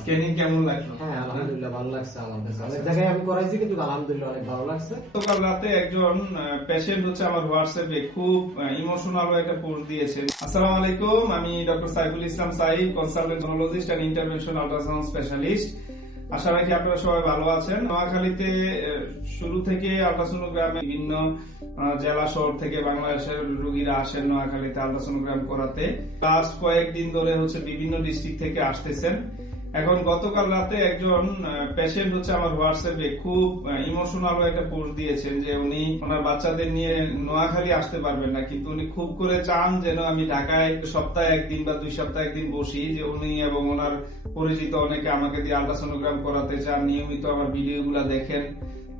Scanning কেমন লাগল? হ্যাঁ আলহামদুলিল্লাহ ভালো লাগছে আমার কাছে। অনেক জায়গায় আমি করাইছি কিন্তু আলহামদুলিল্লাহ অনেক ভালো লাগছে। গতকাল রাতে একজন পেশেন্ট হচ্ছে আমার হোয়াটসঅ্যাপে খুব ইমোশনাল একটা পোস্ট দিয়েছেন আসসালামু আলাইকুম আমি doctor Saiful Islam Saif consultant and intervention ultrasound specialist আশা রাখি আপনারা সবাই ভালো আছেন। নোয়াখালীতে শুরু থেকে আল্ট্রাসোনোগ্রামে বিভিন্ন জেলা শহর থেকে বাংলাদেশের রোগীরা আসেন নোয়াখালীতে আল্ট্রাসোনোগ্রাম করাতে। লাস্ট কয়েকদিন ধরে হচ্ছে বিভিন্ন ডিস্ট্রিক্ট থেকে আসতেছেন। এখন গতকাল রাতে একজন পেশেন্ট হচ্ছে আমার হোয়াটসঅ্যাপে খুব ইমোশনাল একটা পোস্ট দিয়েছেন যে উনি ওনার বাচ্চাদের নিয়ে নোয়াখালী আসতে পারবেন না, কিন্তু উনি খুব করে চান যেন আমি ঢাকায় সপ্তাহে একদিন বা দুই সপ্তাহে একদিন বসি, যে উনি এবং ওনার পরিচিত অনেকে আমাকে দিয়ে আল্ট্রাসোনোগ্রাম করাতে চান, নিয়মিত আমার ভিডিওগুলো দেখেন।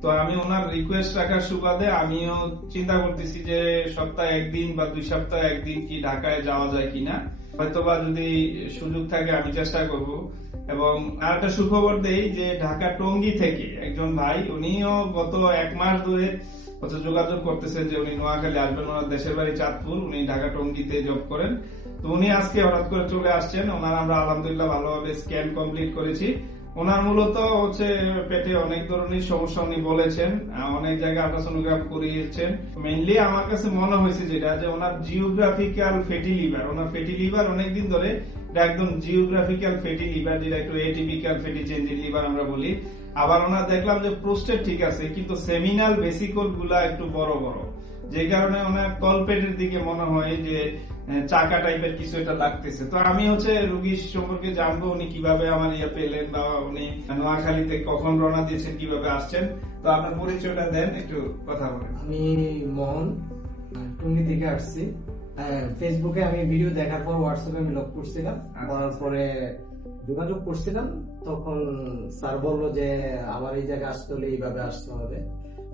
তো আমি ওনার রিকোয়েস্ট রাখার সুবাদে আমিও চিন্তা করতেছি যে সপ্তাহে একদিন বা দুই সপ্তাহে একদিন কি ঢাকায় যাওয়া যায় কিনা। হয়তোবা যদি সুযোগ থাকে আমি চেষ্টা করব। এবং আর একটা সুখবর দেই যে ঢাকা টঙ্গী থেকে একজন ভাই, উনিও গত এক মাস ধরে হচ্ছে যোগাযোগ করতেছেন যে উনি নোয়াখালী আসবেন ওনার দেশের বাড়ি চাঁদপুর, উনি ঢাকা টঙ্গীতে জব করেন। তো উনি আজকে হঠাৎ করে চলে আসছেন, ওনার আমরা আলহামদুলিল্লাহ ভালোভাবে স্ক্যান কমপ্লিট করেছি। ওনার মূলত হচ্ছে পেটে অনেক ধরনের সমস্যা উনি বলেছেন অনেক জায়গায় আল্ট্রাসোনোগ্রাম করিয়েছেন। মেইনলি আমার কাছে মনে হয়েছে যেটা, যে ওনার জিওগ্রাফিক্যাল ফেটি লিভার ওনার ফেটি লিভার অনেকদিন ধরে একদম জিওগ্রাফিক্যাল ফেটি লিভার যেটা একটু এটিপিক্যাল ফেটি চেঞ্জিং লিভার আমরা বলি। আবার ওনার দেখলাম যে প্রোস্টেট ঠিক আছে, কিন্তু সেমিনাল বেসিকলগুলা একটু বড় বড়। যে কারণে ওনার তলপেটের দিকে মনে হয় যে চাকা টাইপের কিছু এটা লাগতেছে। তো আমি হচ্ছে রুগীর সম্পর্কে জানব উনি কীভাবে আমার ইয়ে পেলেন বা উনি নোয়াখালীতে কখন রওনা দিয়েছেন, কীভাবে আসছেন। তো আপনার পরিচয়টা দেন, একটু কথা বলেন। আমি মোহন টুঙ্গি থেকে আসছি। ফেসবুকে আমি ভিডিও দেখার পর হোয়াটসঅ্যাপে আমি লক করছিলাম। আচ্ছা। করার পরে যোগাযোগ করছিলাম। তখন স্যার বলল যে আমার এই জায়গায় আসতে হলে এইভাবে আসতে হবে।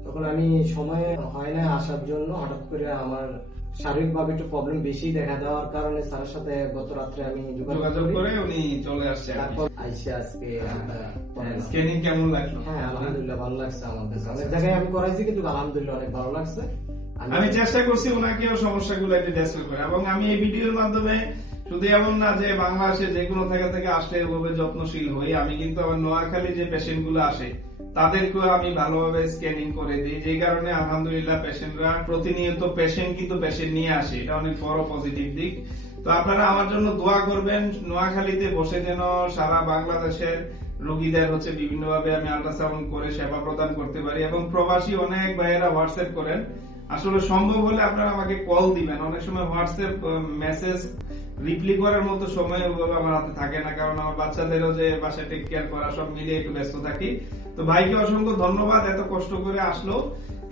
তখন আমি সময় হয় না আসার জন্য হঠাৎ করে আমার শারীরিক ভাবে একটু প্রবলেম বেশি দেখা দেওয়ার কারণে স্যারের সাথে গত রাত্রে আমি যোগাযোগ করে। উনি চলে আসছে তারপর আইসে আজকে স্ক্যানিং কেমন লাগল? হ্যাঁ আলহামদুলিল্লাহ ভালো লাগছে আমার কাছে। অনেক জায়গায় আমি করাইছি কিন্তু আলহামদুলিল্লাহ অনেক ভালো লাগছে। আমি চেষ্টা করছি ওনাকেও সমস্যাগুলো একটু ডেসক্রাইব করে। এবং আমি এই ভিডিওর মাধ্যমে শুধু এমন না যে বাংলাদেশে যে কোনো জায়গা থেকে আসলে এভাবে যত্নশীল হই। আমি কিন্তু আমার নোয়াখালী যে পেশেন্টগুলো আসে তাদেরকেও আমি ভালোভাবে স্ক্যানিং করে দিই। যে কারণে আলহামদুলিল্লাহ পেশেন্টরা প্রতিনিয়ত পেশেন্ট কিন্তু পেশেন্ট নিয়ে আসে। এটা অনেক বড় পজিটিভ দিক। তো আপনারা আমার জন্য দোয়া করবেন নোয়াখালীতে বসে যেন সারা বাংলাদেশের রোগীদের হচ্ছে বিভিন্নভাবে আমি আল্ট্রাসাউন্ড করে সেবা প্রদান করতে পারি এবং প্রবাসী অনেক ভাইয়েরা হোয়াটসঅ্যাপ করেন। আসলে সম্ভব হলে আপনারা আমাকে কল দিবেন। অনেক সময় হোয়াটসঅ্যাপ মেসেজ রিপ্লাই করার মতো সময় আমার হাতে থাকে না, কারণ আমার বাচ্চাদেরও যে বাসায় টেক কেয়ার করা সব মিলিয়ে একটু ব্যস্ত থাকি। তো ভাইকে অসংখ্য ধন্যবাদ এত কষ্ট করে আসলো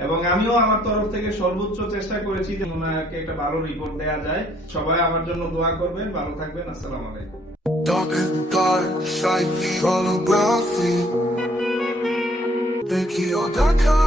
এবং আমিও আমার তরফ থেকে সর্বোচ্চ চেষ্টা করেছি যে ওনাকে একটা ভালো রিপোর্ট দেওয়া যায়। সবাই আমার জন্য দোয়া করবেন, ভালো থাকবেন, আসসালামু আলাইকুম। Szaj w Thank you, odaka